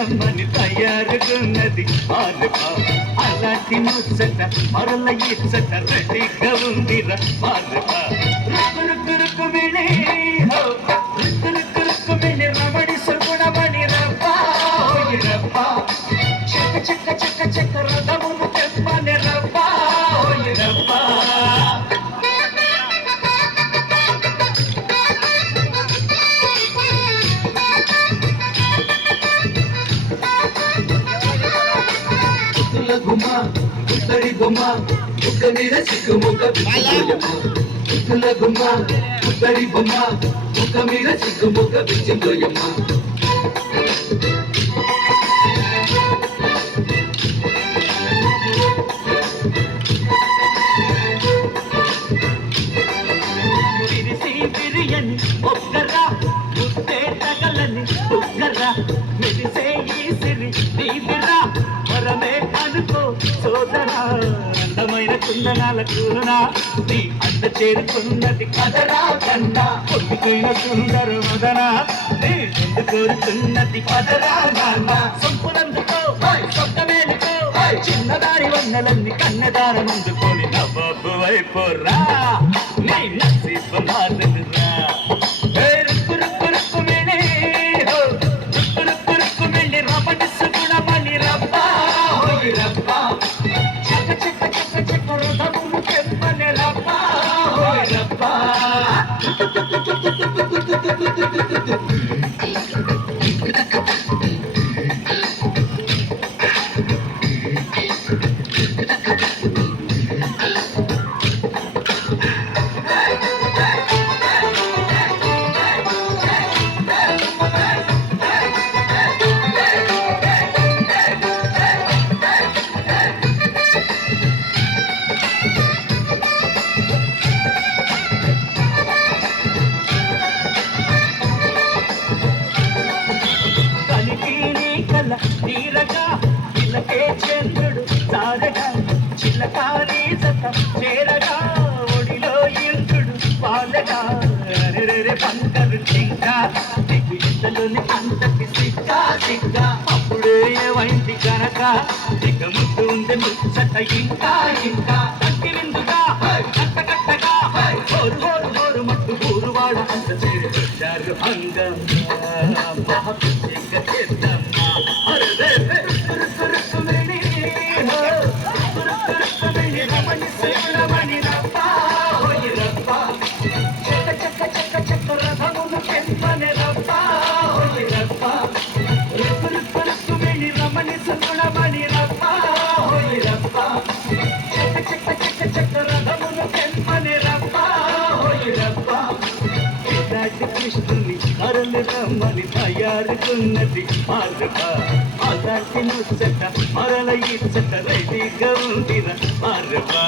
రమ్మని తయారుగున్నది మారుపా అలాంటి ముచ్చట మరల ఇచ్చట రెడీగా ఉందిరా మారుపా రుక్కు మిళి రుక్కు మిళి రమణి సుగుణమణి రబ్బా రబ్బా చెక్క చెక్క చెక్క చెక్క రథమును తెమ్మని రబ్బా రబ్బా గుమ్మా ఉత్తరి గుమ్మా ముక్క మీద సిగ్గు ముక్క ఉత్తుల గుమ్మా ఉత్తరి గుమ్మా ముక్క మీద సిగ్గు ముక్క పిచ్చిందోయమ్మ విరిసి విరియని ఒక్కరా ముద్దే తగలని ఒక్కరా మెరిసే ఈ సిరి నీవిరా వరమే అనుకో సోదరా అందమైన కుందనాల కూరునా నీ అంత చేరుకున్నది కదరా కన్నా పొద్దుకైన సుందర మదనా నీ ముందు కోరుతున్నది కదరా నాన్న సంపునందుకో సొంతమేలుకో చిన్నదారి వన్నెలన్నీ కన్నదార ముందుకొని నవ్వు వైపోరా నీ నసీబు మారదురా రుక్కు రుక్కు రుక్కు మిళి రుక్కు రుక్కు రుక్కు మిళి రమణి సుగుణమణి రబ్బా రబ్బా చెక్క చెక్క చెక్క చెక్క రథమును తెమ్మని రబ్బా రబ్బా తీరగా ఇలకే చంద్రుడు తారగా చిల్లకారి జత చేరగా ఒడిలో ఇంద్రుడు పాలగా రెరెరె పంకరు చింకా దిగు ఇంతలోని అంతటి సిక్కా సిక్కా అప్పుడే వైంది కనుక దిగ ముద్దు ముచ్చట ఇంకా ఇంకా కట్టి విందుగా కట్ట కట్టగా హోరు హోరు హోరు మట్టు ఊరువాడ అంత చేరు అంగం చేద్దాం రమణి సుగుణమణి రబ్బా రబ్బా చెక్క చెక్క చెక్క చెక్క రథమును తెమ్మని రబ్బా రబ్బా ఇలాంటి కృష్ణుని మరలు రమ్మని తయారుకున్నది మారుపా అలాంటి ముచ్చట మరల ఇచ్చట రెడీగా ఉందిరా మారుపా